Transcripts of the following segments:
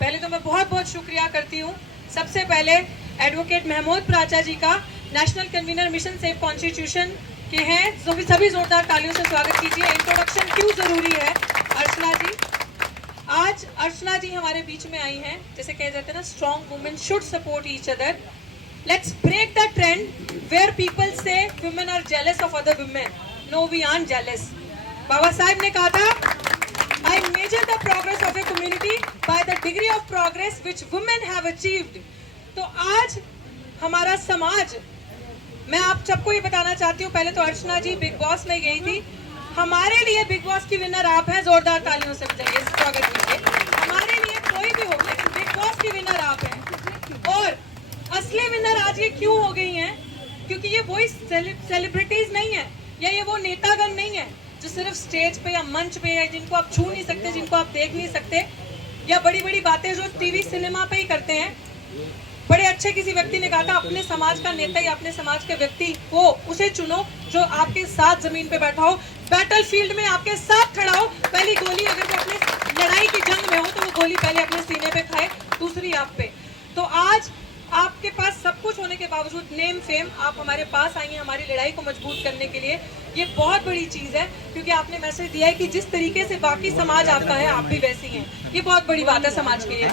पहले तो मैं बहुत बहुत शुक्रिया करती हूँ सबसे पहले एडवोकेट महमूद प्राचा जी का, national convener mission save constitution के हैं, सभी जोरदार तालियों से स्वागत कीजिए। इंट्रोडक्शन क्यों जरूरी है, अर्चना जी। आज अर्चना जी हमारे बीच में आई हैं, जैसे कहे जाते हैं ना, strong women should support each other. Let's break the trend where people say women are jealous of other women. No, we are jealous. Baba Sahab ने कहा था, I measure the progress of a community by the degree of progress which women have achieved। तो आज हमारा समाज, मैं आप सबको ये बताना चाहती हूँ, पहले तो अर्चना जी बिग बॉस में गई थी, हमारे लिए बिग बॉस की विनर आप हैं, जोरदार तालियों से बजाइए, स्वागत कीजिए। हमारे लिए कोई भी हो, लेकिन बिग बॉस की विनर आप हैं। और असली विनर आज ये क्यों हो गई हैं? क्योंकि ये वही सेलिब्रिटीज नहीं है, या ये वो नेतागण नहीं है जो सिर्फ स्टेज पे या मंच पे है, जिनको आप छू नहीं सकते, जिनको आप देख नहीं सकते, या बड़ी बड़ी बातें जो टीवी सिनेमा पे ही करते हैं। बड़े अच्छे किसी व्यक्ति ने कहा था, अपने समाज का नेता या अपने समाज के व्यक्ति को उसे चुनो जो आपके साथ जमीन पे बैठा हो, बैटल फील्ड में आपके साथ खड़ा हो। पहली गोली अगर वो अपने लड़ाई की जंग में हो तो वो गोली पहले अपने सीने पे खाए, दूसरी आप पे। तो आज आपके पास सब कुछ होने के बावजूद, नेम फेम, आप हमारे पास आई हैं हमारी लड़ाई को मजबूत करने के लिए। ये बहुत बड़ी चीज है, क्योंकि आपने मैसेज दिया है कि जिस तरीके से बाकी समाज आपका है, आप भी वैसी हैं। ये बहुत बड़ी बात है समाज के लिए।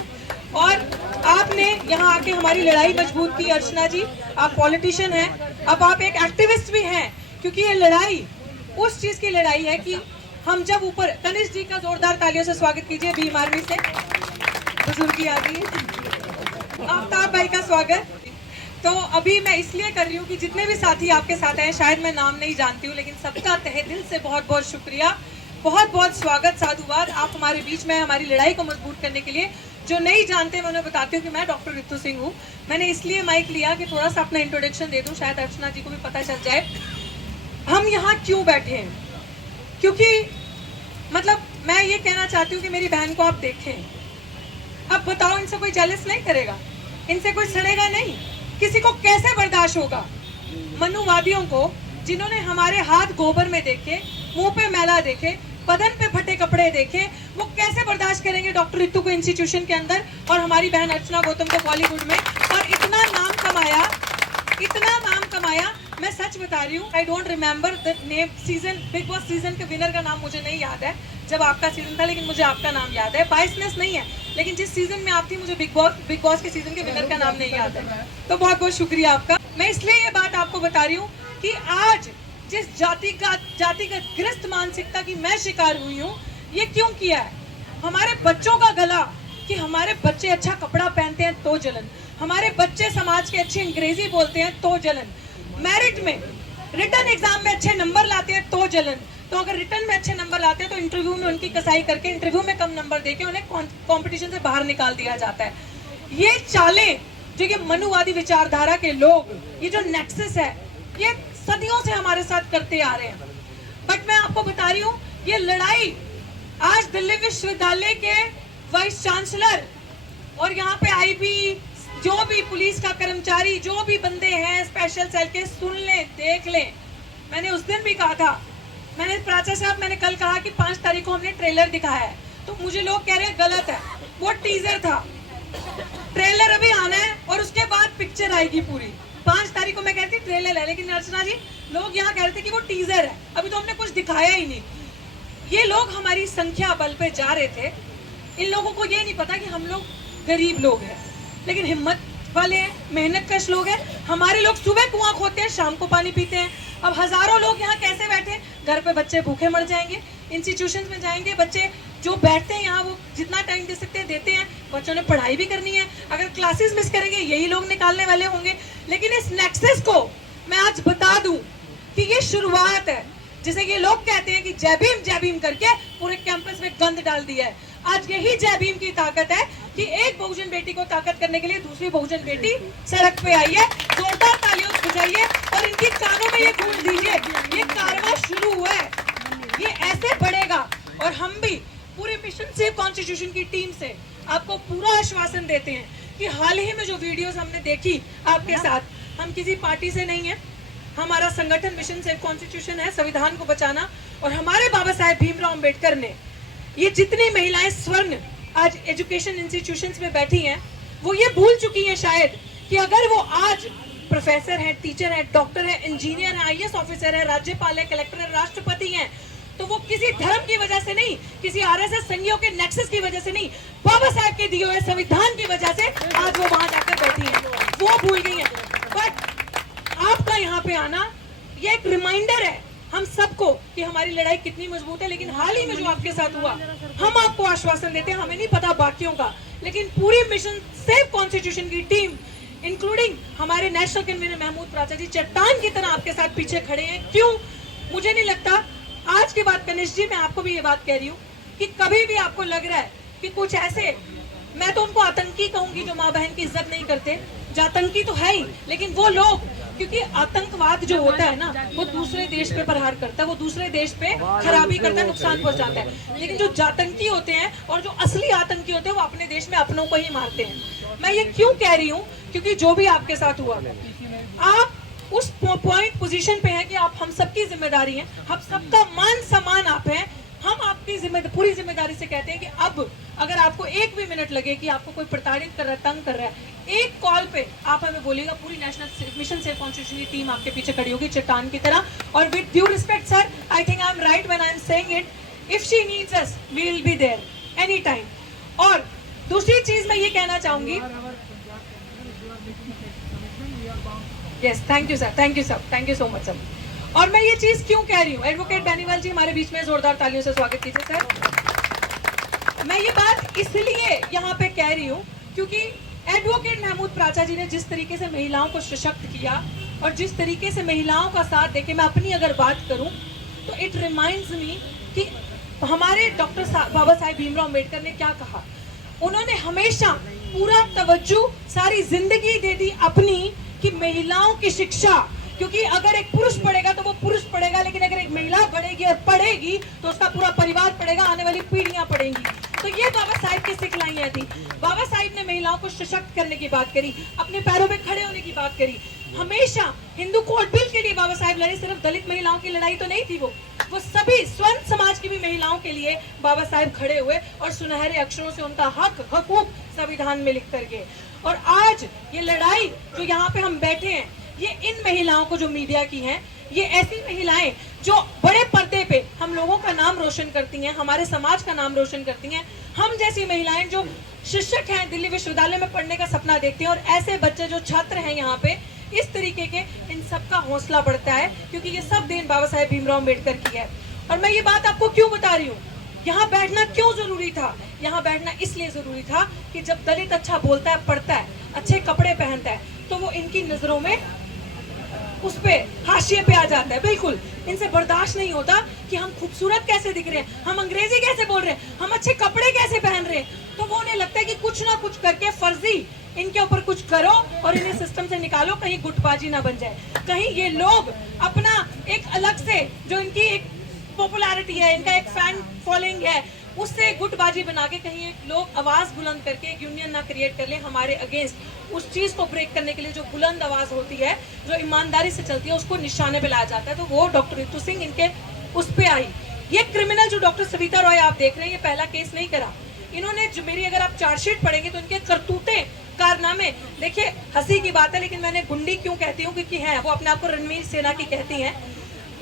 और आपने यहाँ आके हमारी लड़ाई मजबूत की। अर्चना जी, आप पॉलिटिशियन हैं, अब आप एक एक्टिविस्ट भी हैं, क्योंकि ये लड़ाई उस चीज की लड़ाई है कि हम जब ऊपर, कनिष्ठ जी का जोरदार तालियों से स्वागत कीजिए, भीम आर्मी से बुजुर्गी आ गई है। आफ्ताब भाई का स्वागत। तो अभी मैं इसलिए कर रही हूँ कि जितने भी साथी आपके साथ हैं, शायद मैं नाम नहीं जानती हूँ, लेकिन सबका तहे दिल से बहुत बहुत शुक्रिया, बहुत बहुत स्वागत, साधुवाद। आप हमारे बीच में हमारी लड़ाई को मजबूत करने के लिए। जो नहीं जानते मैं उन्हें बताती हूँ कि मैं डॉक्टर रितु सिंह हूँ। मैंने इसलिए माइक लिया कि थोड़ा सा अपना इंट्रोडक्शन दे दूँ, शायद अर्चना जी को भी पता चल जाए हम यहाँ क्यों बैठे हैं। क्योंकि मतलब मैं ये कहना चाहती हूँ कि मेरी बहन को आप देखें, अब बताओ, इनसे कोई जेलस नहीं करेगा, इनसे कोई सड़ेगा नहीं, किसी को कैसे बर्दाश्त होगा? मनुवादियों को, जिन्होंने हमारे हाथ गोबर में देखे, मुंह पे मैला देखे, बदन पे फटे कपड़े देखे, वो कैसे बर्दाश्त करेंगे डॉक्टर रितु को इंस्टीट्यूशन के अंदर और हमारी बहन अर्चना गौतम को बॉलीवुड में? और इतना नाम कमाया, इतना नाम कमाया। मैं सच बता रही हूँ, I don't remember the name, season, big boss season के विनर का नाम मुझे नहीं याद है जब आपका सीजन था, लेकिन मुझे आपका नाम याद है। बाइसनेस नहीं है, लेकिन जिस सीजन में आप थी, मुझे बिग बॉस के सीजन के विनर का नाम नहीं याद है। तो बहुत बहुत शुक्रिया आपका। मैं इसलिए ये बात आपको बता रही हूँ कि आज जिस जातिगत ग्रस्त मानसिकता की मैं शिकार हुई हूँ, ये क्यों किया है? हमारे बच्चों का गला, कि हमारे बच्चे अच्छा कपड़ा पहनते हैं तो जलन, हमारे बच्चे समाज के अच्छी अंग्रेजी बोलते हैं तो जलन, मेरिट में, रिटर्न एग्जाम में अच्छे नंबर लाते हैं तो जलन। तो अगर रिटर्न में अच्छे नंबर लाते हैं तो इंटरव्यू में उनकी कसाई करके, इंटरव्यू में कम नंबर देके उन्हें कंपटीशन से बाहर निकाल दिया जाता है। ये चालें जो ये मनुवादी विचारधारा के लोग, ये जो नेक्सस है, ये सदियों से हमारे साथ करते आ रहे हैं। बट मैं आपको बता रही हूँ, ये लड़ाई आज दिल्ली विश्वविद्यालय के वाइस चांसलर और यहाँ पे आईबी, जो भी पुलिस का कर्मचारी, जो भी बंदे हैं स्पेशल सेल के, सुन लें, देख लें। मैंने उस दिन भी कहा था, मैंने प्राचा साहब, मैंने कल कहा कि 5 तारीख को हमने ट्रेलर दिखाया है, तो मुझे लोग कह रहे हैं गलत है, वो टीजर था, ट्रेलर अभी आना है और उसके बाद पिक्चर आएगी पूरी। 5 तारीख को मैं कहती ट्रेलर है, लेकिन अर्चना जी, लोग यहाँ कह रहे थे कि वो टीजर है, अभी तो हमने कुछ दिखाया ही नहीं। ये लोग हमारी संख्या बल पे जा रहे थे। इन लोगों को ये नहीं पता कि हम लोग गरीब लोग हैं, लेकिन हिम्मत वाले हैं, मेहनत कश लोग हैं। हमारे लोग सुबह कुआं खोदते हैं, शाम को पानी पीते हैं। अब हजारों लोग यहाँ कैसे बैठे, घर पे बच्चे भूखे मर जाएंगे, इंस्टीट्यूशन में जाएंगे, बच्चे जो बैठते हैं यहाँ, वो जितना टाइम दे सकते हैं देते हैं, बच्चों ने पढ़ाई भी करनी है, अगर क्लासेस मिस करेंगे यही लोग निकालने वाले होंगे। लेकिन इस नेक्सस को मैं आज बता दूं कि ये शुरुआत है। जैसे ये लोग कहते हैं कि जय भीम करके पूरे कैंपस में गंद डाल दिया है, आज यही जय भीम की ताकत है कि एक बहुजन बेटी को ताकत करने के लिए दूसरी बहुजन बेटी सड़क पे आई है। जोरदार तालियों से बजाइए और इनकी कानों में ये गूंज दीजिए, ये कारवां शुरू हुआ है, ये ऐसे बढ़ेगा। और हम भी पूरे मिशन सेव कॉन्स्टिट्यूशन की टीम से आपको पूरा आश्वासन देते हैं कि हाल ही में जो वीडियोस हमने देखी आपके साथ, हम किसी पार्टी से नहीं है, हमारा संगठन मिशन सेव कॉन्स्टिट्यूशन है, संविधान को बचाना। और हमारे बाबा साहेब भीमराव अंबेडकर ने ये जितनी महिलाएं स्वर्ण आज एजुकेशन इंस्टीट्यूशंस में बैठी हैं, वो ये भूल चुकी हैं शायद कि अगर वो आज प्रोफेसर है, टीचर है, डॉक्टर है, इंजीनियर है, आईएएस ऑफिसर है, राज्यपाल है, कलेक्टर है, राष्ट्रपति हैं, तो वो किसी धर्म की वजह से नहीं, किसी आरएसएस संघियों के नेक्सस की वजह से नहीं, बाबा साहब के दिए हुए संविधान की वजह से आज वो वहां जाकर बैठी हैं। वो भूल गई हैं। बट आपका यहाँ पे आना ये एक रिमाइंडर है हम सबको कि हमारी लड़ाई कितनी मजबूत है। लेकिन हाल ही में जो आपके साथ हुआ, हम आपको आश्वासन देते हैं, हमें नहीं पता बाकियों का, लेकिन पूरी मिशन सेव कॉन्स्टिट्यूशन की टीम इंक्लूडिंग हमारे नेशनल कन्वीनर महमूद प्राचा जी चट्टान की तरह आपके साथ पीछे खड़े हैं। क्यों? मुझे नहीं लगता आज के बाद कनिष्ठ जी, मैं आपको भी ये बात कह रही हूँ कि कभी भी आपको लग रहा है कि कुछ ऐसे, मैं तो उनको आतंकी कहूंगी जो माँ बहन की इज्जत नहीं करते, जो आतंकी तो है ही, लेकिन वो लोग, क्योंकि आतंकवाद जो होता है ना वो दूसरे देश पे प्रहार करता है, वो दूसरे देश पे खराबी करता है, नुकसान पहुंचाता है। लेकिन जो जातंकी होते हैं और जो असली आतंकी होते हैं वो अपने देश में अपनों को ही मारते हैं। मैं ये क्यों कह रही हूँ? क्योंकि जो भी आपके साथ हुआ, आप उस पॉइंट पोजीशन पे हैं कि आप हम सबकी जिम्मेदारी है, हम सबका मान सम्मान आप हैं। हम आपकी पूरी जिम्मेदारी से कहते हैं कि अब अगर आपको एक भी मिनट लगे कि आपको कोई प्रताड़ित कर रहा है, तंग कर रहा है, एक कॉल पे आप हमें बोलिएगा, पूरी नेशनल मिशन सेव कॉन्स्टिट्यूशन की टीम आपके पीछे खड़ी होगी चट्टान की तरह। और with due respect sir, I think I am right when I am saying it, if she needs us we will be there any time. और दूसरी चीज मैं ये कहना चाहूंगी, yes thank you sir, thank you sir, thank you so much sir. और मैं ये चीज क्यों कह रही हूँ, एडवोकेट बेनीवाल जी हमारे बीच में, जोरदार तालियों से स्वागत कीजिए सर। मैं ये बात इसलिए यहाँ पे कह रही हूँ क्योंकि एडवोकेट महमूद प्राचा जी ने जिस तरीके से महिलाओं को सशक्त किया और जिस तरीके से महिलाओं का साथ देके, मैं अपनी अगर बात करूं तो इट रिमाइंड्स मी कि हमारे डॉक्टर बाबा साहेब भीमराव अम्बेडकर ने क्या कहा। उन्होंने हमेशा पूरा तवज्जो, सारी जिंदगी दे दी अपनी कि महिलाओं की शिक्षा, क्योंकि अगर एक पुरुष पढ़ेगा तो वो पुरुष पढ़ेगा, लेकिन अगर एक महिला पढ़ेगी और पढ़ेगी तो उसका पूरा परिवार पढ़ेगा, आने वाली पीढ़ियां पढ़ेंगी। तो ये बाबा साहिब की सिखलाइयां थी। बाबा साहिब ने महिलाओं को सशक्त करने की बात करी, अपने पैरों पे खड़े होने की बात करी। हमेशा हिंदू कोड बिल के लिए बाबा साहिब लड़े, सिर्फ दलित महिलाओं की लड़ाई तो नहीं थी, वो सभी स्वर्ण समाज की भी महिलाओं के लिए बाबा साहिब खड़े हुए और सुनहरे अक्षरों से उनका हक हकूक संविधान में लिख कर गए। और आज ये लड़ाई जो यहाँ पे हम बैठे हैं, ये इन महिलाओं को जो मीडिया की हैं, ये ऐसी महिलाएं जो बड़े पर्दे पे हम लोगों का नाम रोशन करती हैं, हमारे समाज का नाम रोशन करती हैं। हम जैसी महिलाएं जो शिक्षक हैं, दिल्ली विश्वविद्यालय में पढ़ने का सपना देखते हैं, और ऐसे बच्चे जो छात्र हैं यहाँ पे, इस तरीके के, इन सबका हौसला बढ़ता है, क्योंकि ये सब देन बाबा साहेब भीमराव अम्बेडकर की है। और मैं ये बात आपको क्यों बता रही हूँ, यहाँ बैठना क्यों जरूरी था? यहाँ बैठना इसलिए जरूरी था कि जब दलित अच्छा बोलता है, पढ़ता है, अच्छे कपड़े पहनता है, तो वो इनकी नजरों में उस पे हाशिए पे आ जाता है। बिल्कुल इनसे बर्दाश्त नहीं होता कि हम खूबसूरत कैसे दिख रहे हैं, हम अंग्रेजी कैसे बोल रहे हैं, हम अच्छे कपड़े कैसे पहन रहे हैं। तो वो उन्हें लगता है कि कुछ ना कुछ करके फर्जी इनके ऊपर कुछ करो और इन्हें सिस्टम से निकालो, कहीं गुटबाजी ना बन जाए, कहीं ये लोग अपना एक अलग से जो इनकी एक पॉपुलैरिटी है, इनका एक फैन फॉलोइंग है, उससे गुटबाजी बना के कहीं एक लोग आवाज बुलंद करके एक यूनियन ना क्रिएट कर ले हमारे अगेंस्ट। उस चीज को ब्रेक करने के लिए जो बुलंद आवाज होती है, जो ईमानदारी से चलती है, उसको निशाने पे लाया जाता है। तो वो डॉक्टर रितु सिंह इनके उस पे आई। ये क्रिमिनल जो डॉक्टर सविता रॉय आप देख रहे हैं, ये पहला केस नहीं करा इन्होंने। जो मेरी अगर आप चार्जशीट पढ़ेंगे तो इनके करतूते, कारनामे, देखिए हंसी की बात है, लेकिन मैंने गुंडी क्यों कहती हूँ, क्योंकि है वो अपने आप को रणवीर सेना की कहती हैं,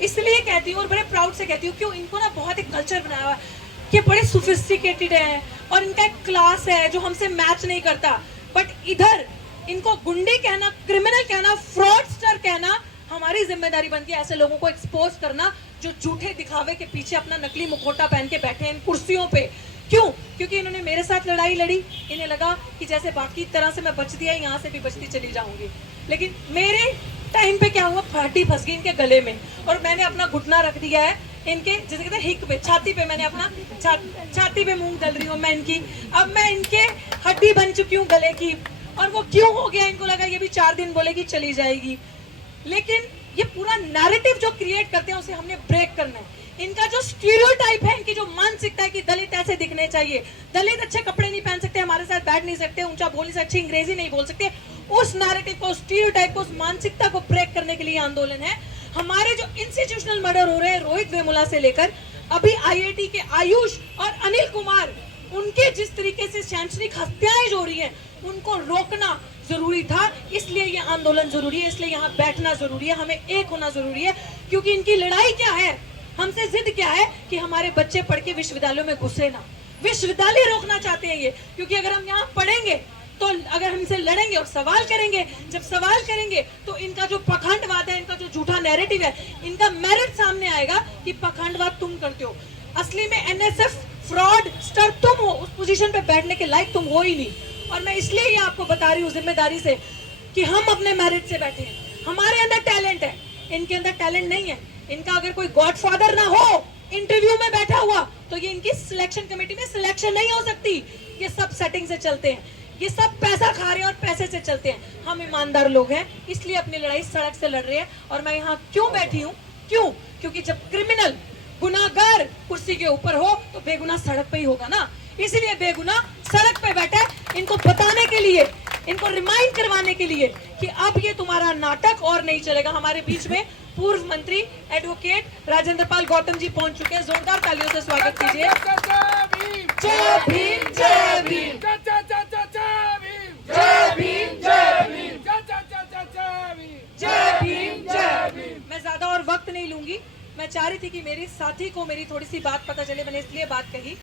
इसलिए कहती हूँ और बड़े प्राउड से कहती हूँ। क्यों? इनको ना बहुत एक कल्चर बनाया हुआ है कि बड़े सोफिस्टिकेटेड है और इनका एक क्लास है जो हमसे मैच नहीं करता। बट इधर इनको गुंडे कहना, क्रिमिनल कहना, फ्रॉडस्टर कहना हमारी जिम्मेदारी बनती है। ऐसे लोगों को एक्सपोज करना जो झूठे दिखावे के पीछे अपना नकली मुखौटा पहन के बैठे हैं इन कुर्सियों पे। क्यों? क्योंकि इन्होंने मेरे साथ लड़ाई लड़ी, इन्हें लगा कि जैसे बाकी तरह से मैं बचती है, यहाँ से भी बचती चली जाऊंगी। लेकिन मेरे टाइम पे क्या हुआ, फाटी फंस गई इनके गले में और मैंने अपना घुटना रख दिया है इनके, जैसे कहते हैं हिक पे, छाती पे, मैंने अपना छाती पे मूंग डल रही हूँ मैं इनकी। अब मैं इनके हड्डी बन चुकी हूँ गले की। और वो क्यों हो गया, इनको लगा ये भी 4 दिन बोलेगी चली जाएगी। लेकिन ये पूरा नैरेटिव जो क्रिएट करते हैं उसे हमने ब्रेक करना है। इनका जो स्टीरियोटाइप है, इनकी जो मानसिकता है कि दलित ऐसे दिखने चाहिए, दलित अच्छे कपड़े नहीं पहन सकते, हमारे साथ बैठ नहीं सकते, ऊंचा बोल नहीं सकते, अच्छी अंग्रेजी नहीं बोल सकते, उस नैरेटिव को, स्टीरियोटाइप को, उस मानसिकता को ब्रेक करने के लिए आंदोलन है। हमारे जो इंस्टीट्यूशनल मर्डर हो रहे हैं, रोहित वेमुला से लेकर अभी आईआईटी के आयुष और अनिल कुमार, उनके जिस तरीके से शैक्षणिक हत्याएं जो हो रही हैं उनको रोकना जरूरी था। इसलिए ये आंदोलन जरूरी है, इसलिए यहाँ बैठना जरूरी है, हमें एक होना जरूरी है। क्योंकि इनकी लड़ाई क्या है, हमसे जिद क्या है कि हमारे बच्चे पढ़ के विश्वविद्यालयों में घुसे ना। विश्वविद्यालय रोकना चाहते हैं ये, क्योंकि अगर हम यहाँ पढ़ेंगे तो अगर हमसे लड़ेंगे और सवाल करेंगे, जब सवाल करेंगे तो इनका जो पखंडवाद है, इनका जो झूठा नैरेटिव है, इनका मेरिट सामने आएगा कि पखंडवाद तुम करते हो। असली में एनएसएफ फ्रॉड स्टर तुम हो, उस पोजीशन पे बैठने के लायक तुम हो ही नहीं। और मैं इसलिए ये आपको बता रही हूँ जिम्मेदारी से कि हम अपने मेरिट से बैठे हैं। हमारे अंदर टैलेंट है, इनके अंदर टैलेंट नहीं है। इनका अगर कोई गॉडफादर ना हो इंटरव्यू में बैठा हुआ तो ये इनकी सिलेक्शन कमेटी में सिलेक्शन नहीं हो सकती। ये सब सेटिंग से चलते हैं, ये सब पैसा खा रहे हैं और पैसे से चलते हैं। हम ईमानदार लोग हैं, इसलिए अपनी लड़ाई सड़क से लड़ रहे हैं। और मैं यहाँ क्यों बैठी हूँ, क्यों? क्योंकि जब क्रिमिनल गुनाहगार कुर्सी के ऊपर हो तो बेगुनाह सड़क पे ही होगा ना। इसीलिए बेगुनाह सड़क पे बैठा है, इनको बताने के लिए, इनको रिमाइंड करवाने के लिए कि अब ये तुम्हारा नाटक और नहीं चलेगा। हमारे बीच में पूर्व मंत्री एडवोकेट राजेंद्र पाल गौतम जी पहुंच चुके हैं, जोरदार तालियों से स्वागत कीजिए। जय भीम, जय भीम, जय भीम, जय भीम। मैं ज्यादा और वक्त नहीं लूंगी। मैं चाह रही थी कि मेरी साथी को मेरी थोड़ी सी बात पता चले, मैंने इसलिए बात कही।